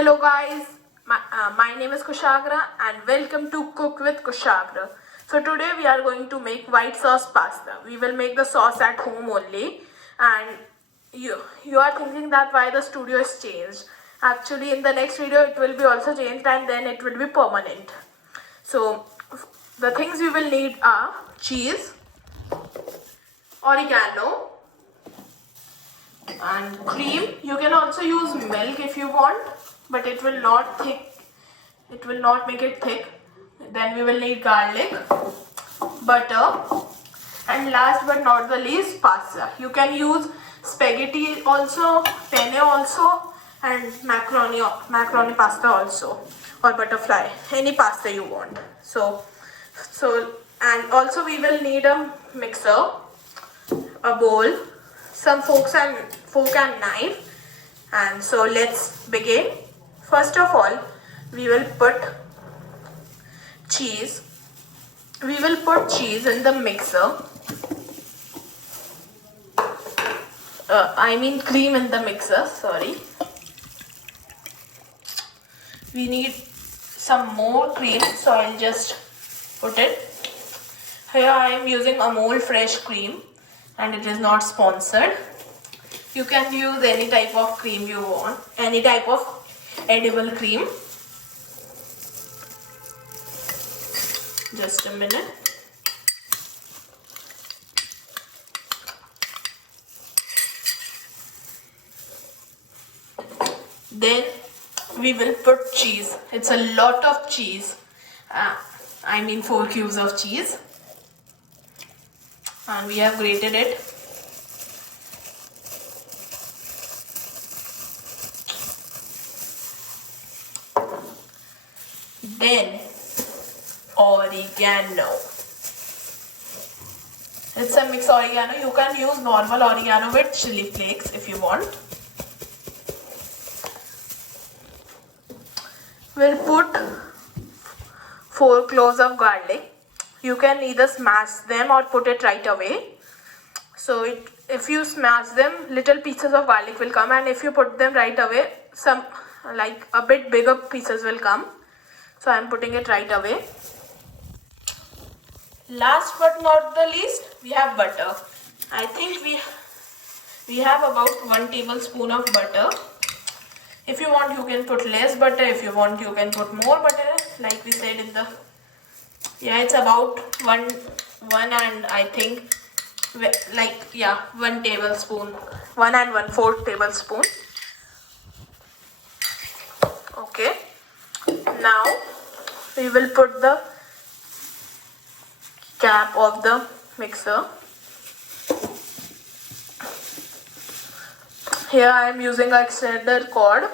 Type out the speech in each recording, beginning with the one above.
Hello guys, my name is Kushagra and welcome to Cook with Kushagra. So today we are going to make white sauce pasta. We will make the sauce at home only, and you are thinking that why the studio is changed. Actually in the next video it will be also changed and then it will be permanent. So the things we will need are cheese, oregano and cream. You can also use milk if you want, but it will not make it thick. Then we will need garlic, butter, and last but not the least, pasta. You can use spaghetti also, penne also, and macaroni pasta also, or butterfly, any pasta you want. So and also we will need a mixer, a bowl, some fork and knife. And so let's begin. First of all, we will put cheese. We will put cheese in the mixer. Cream in the mixer, sorry. We need some more cream, so I'll just put it. Here I am using Amul fresh cream and it is not sponsored. You can use any type of cream you want, any type of edible cream. Just a minute. Then we will put cheese. It's a lot of cheese. 4 cubes of cheese. And we have grated it. Then oregano. It's a mixed oregano. You can use normal oregano with chili flakes if you want. We'll put 4 cloves of garlic. You can either smash them or put it right away. So if you smash them, little pieces of garlic will come, and if you put them right away, some like a bit bigger pieces will come. So I am putting it right away. Last but not the least, we have butter. I think we have about 1 tablespoon of butter. If you want, you can put less butter. If you want, you can put more butter. Like we said in the, it's about 1 and I think 1 tablespoon, 1 and 1/4 tablespoon. Okay. Now we will put the cap of the mixer. Here I am using an extender cord.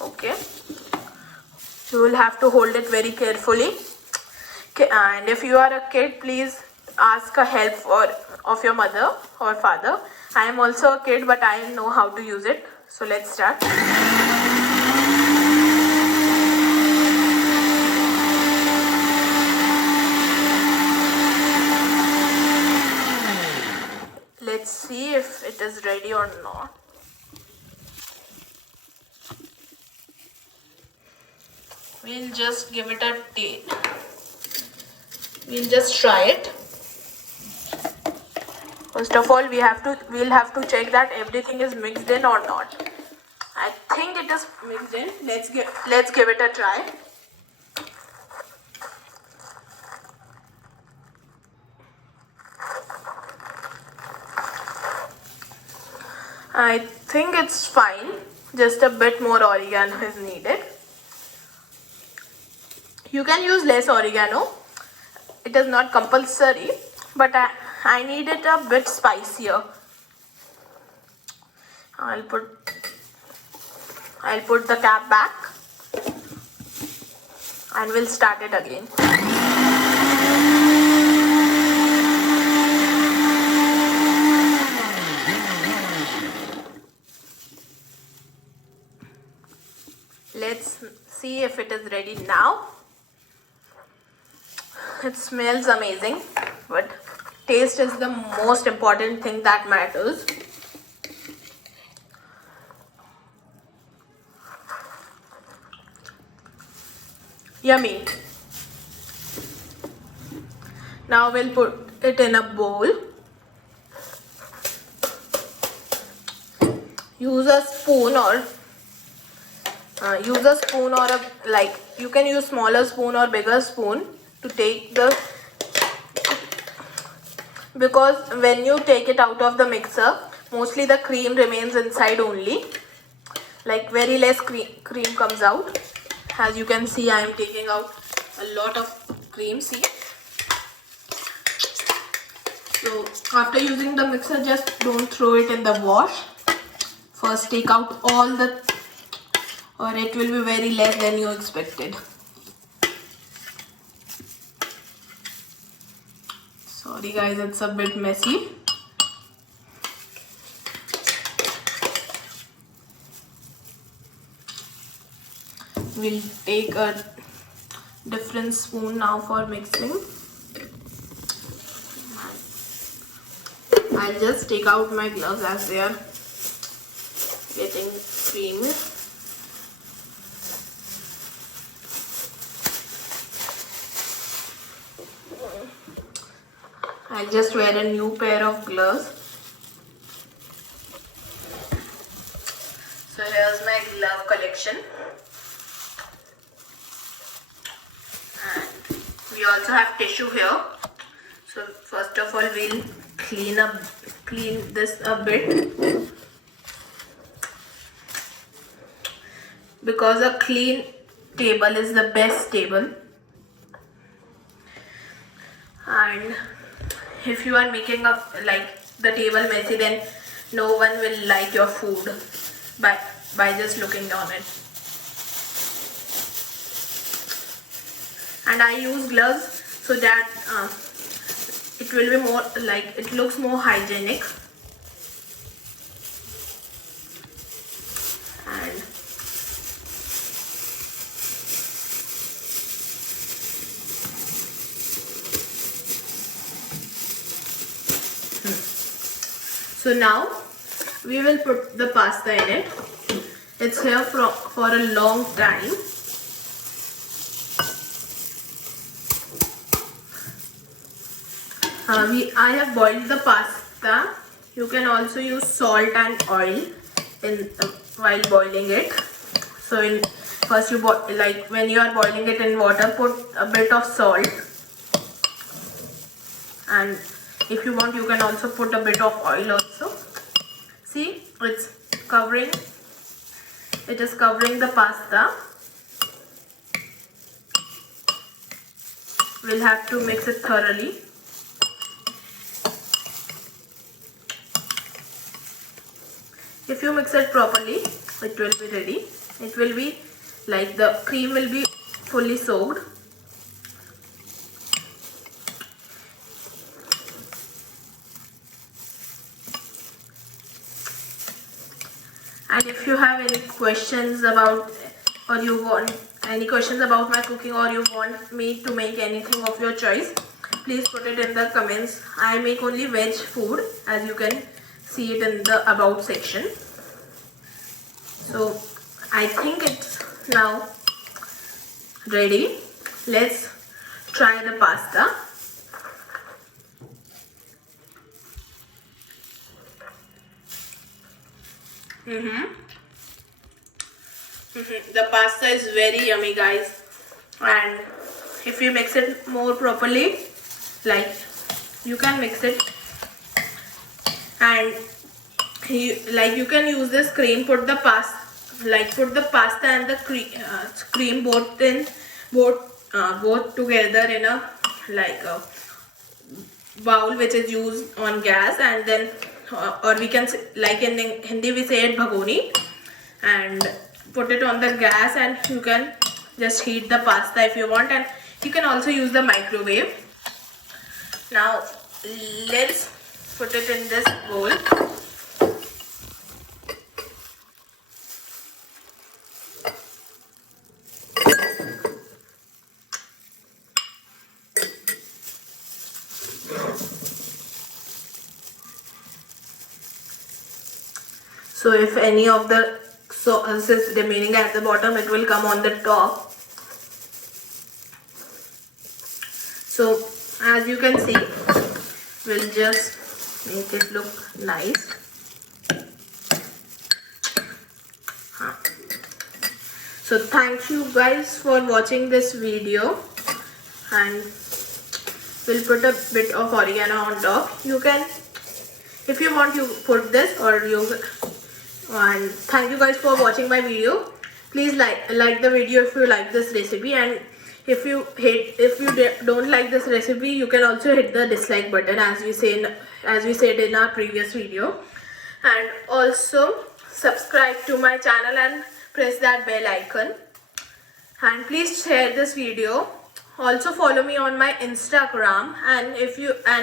Okay. You will have to hold it very carefully. And if you are a kid, please ask a help of your mother or father. I am also a kid, but I know how to use it. So let's start. Let's see if it is ready or not. We'll just give it a taste. We'll just try it. First of all, we'll have to check that everything is mixed in or not. I think it is mixed in. Let's give it a try. I think it's fine. Just a bit more oregano is needed. You can use less oregano. It is not compulsory, but I need it a bit spicier. I'll put the cap back and we'll start it again. Let's see if it is ready now. It smells amazing, but taste is the most important thing that matters. Yummy. Now we'll put it in a bowl. Use a spoon or you can use smaller spoon or bigger spoon to take the, because when you take it out of the mixer, mostly the cream remains inside only, like very less cream comes out. As you can see, I am taking out a lot of cream, see. So after using the mixer, just don't throw it in the wash. First take out all the, or it will be very less than you expected. Sorry guys, it's a bit messy. We'll take a different spoon now for mixing. I'll just take out my gloves as they are getting creamy. I'll just wear a new pair of gloves. So here's my glove collection. And we also have tissue here. So first of all, we'll clean this a bit. Because a clean table is the best table. And if you are making up like the table messy, then no one will like your food by just looking on it. And I use gloves so that it will be more like, it looks more hygienic. And so now we will put the pasta in it. It's here for a long time. I have boiled the pasta. You can also use salt and oil while boiling it. So first you when you are boiling it in water, put a bit of salt, and if you want, you can also put a bit of oil also. See, it is covering the pasta. We'll have to mix it thoroughly. If you mix it properly, it will be ready. It will be like the cream will be fully soaked. And if you have any questions about, or you want any questions about my cooking, or you want me to make anything of your choice, please put it in the comments. I make only veg food, as you can see it in the about section. So I think it's now ready. Let's try the pasta. The pasta is very yummy, guys. And if you mix it more properly, like you can mix it, and you can use this cream, put the pasta and the cream both together in a bowl which is used on gas, and then or we can like in Hindi we say it bhagoni, and put it on the gas, and you can just heat the pasta if you want, and you can also use the microwave. Now let's put it in this bowl. So if any of the sauce is remaining at the bottom, it will come on the top. So as you can see, we'll just make it look nice. So thank you guys for watching this video, and we'll put a bit of oregano on top. You can, if you want, you put this, or you. And thank you guys for watching my video. Please like the video if you like this recipe, and if you don't like this recipe, you can also hit the dislike button, as we said in our previous video. And also subscribe to my channel and press that bell icon, and please share this video. Also follow me on my Instagram, and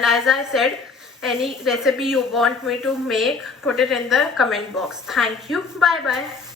as I said, any recipe you want me to make, put it in the comment box. Thank you. Bye bye.